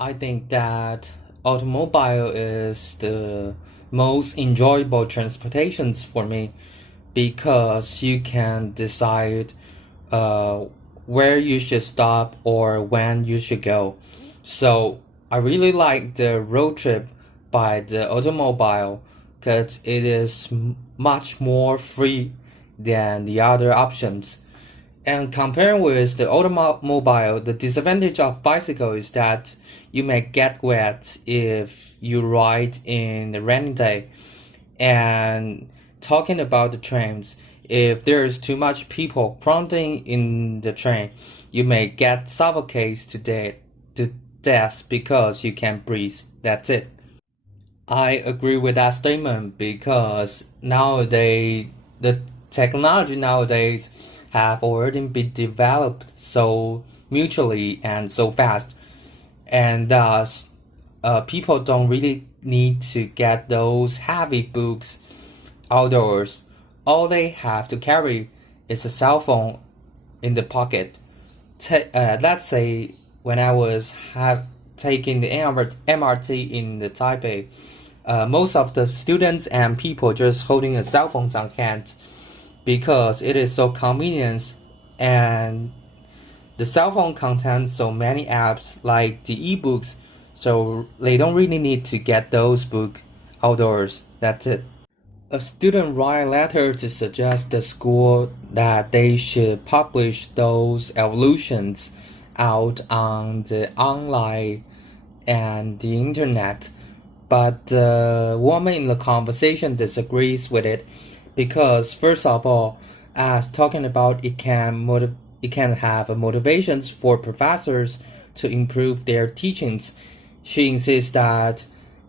I think that automobile is the most enjoyable transportations for me because you can decide uh, where you should stop or when you should go. So I really like the road trip by the automobile because it is much more free than the other options. And comparing with the automobile, the disadvantage of bicycle is that you may get wet if you ride in the rainy day. And talking about the trains, if there is too much people crowding in the train, you may get suffocated to death because you can't breathe. That's it. I agree with that statement because nowadays the technology nowadays have already been developed so mutually and so fast, and thus people don't really need to get those heavy books outdoors. All they have to carry is a cell phone in the pocket. Let's say when I was taking the MRT in the Taipei, most of the students and people just holding a cell phones on hand because it is so convenient, and the cell phone contains so many apps like the ebooks, so they don't really need to get those books outdoors. That's it. A student write a letter to suggest the school that they should publish those evolutions out on the online and the internet, but the woman in the conversation disagrees with it because first of all, as talking about it can have motivations for professors to improve their teachings. She insists that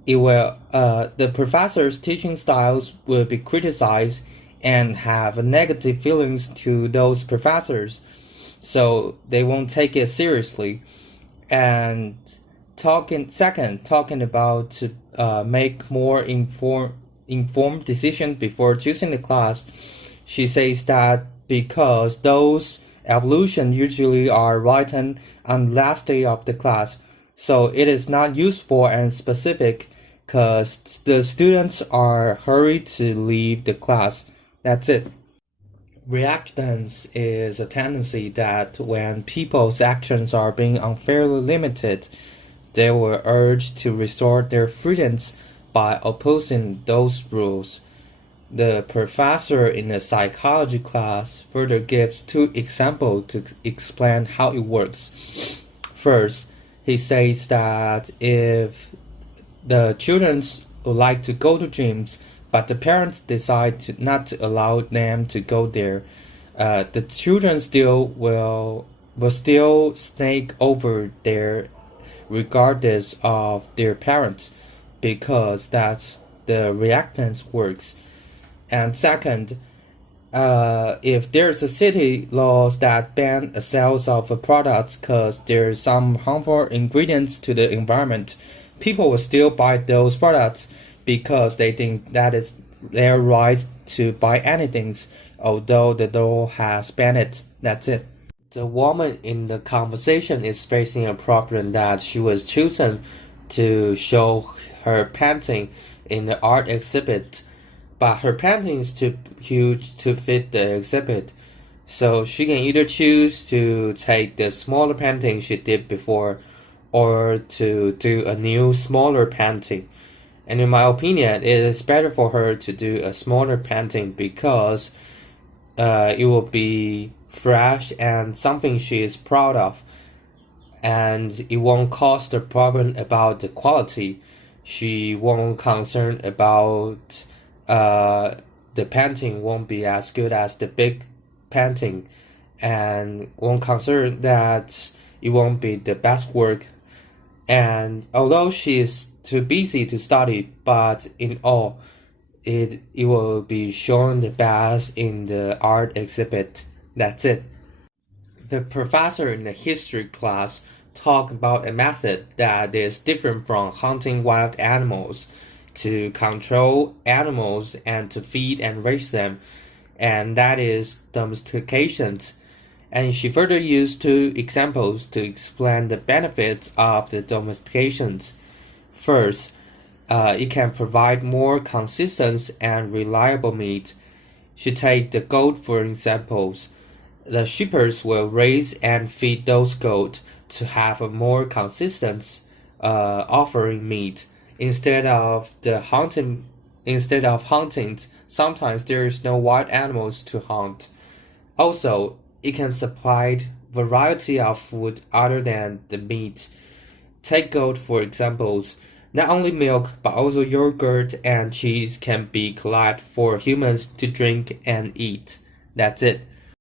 the professors' teaching styles will be criticized and have negative feelings to those professors, so they won't take it seriously. And talking about to make more informed decision before choosing the class. She says that because those evolution usually are written on the last day of the class, so it is not useful and specific because the students are hurried to leave the class. That's it. Reactance is a tendency that when people's actions are being unfairly limited, they were urged to restore their freedoms by opposing those rules. The professor in the psychology class further gives two examples to explain how it works. First, he says that if the children would like to go to gyms, but the parents decide not to allow them to go there, the children will still sneak over there regardless of their parents, because that's the reactance works. And second, if there's a city laws that ban the sales of products because there's some harmful ingredients to the environment, people will still buy those products because they think that is their right to buy anything, although the law has banned it. That's it. The woman in the conversation is facing a problem that she was chosen to show her painting in the art exhibit, but her painting is too huge to fit the exhibit. So she can either choose to take the smaller painting she did before or to do a new smaller painting. And in my opinion, it is better for her to do a smaller painting because it will be fresh and something she is proud of, and it won't cause the problem about the quality. She won't concern about the painting won't be as good as the big painting, and won't concern that it won't be the best work. And although she is too busy to study, but in all, it will be shown the best in the art exhibit. That's it. The professor in the history class talked about a method that is different from hunting wild animals to control animals and to feed and raise them, and that is domestication. And she further used two examples to explain the benefits of the domestications. First, it can provide more consistent and reliable meat. She take the goat for examples. The shepherds will raise and feed those goats to have a more consistent offering meat instead of hunting. Sometimes there is no wild animals to hunt. Also, it can supply variety of food other than the meat. Take goat for examples. Not only milk, but also yogurt and cheese can be collected for humans to drink and eat. That's it.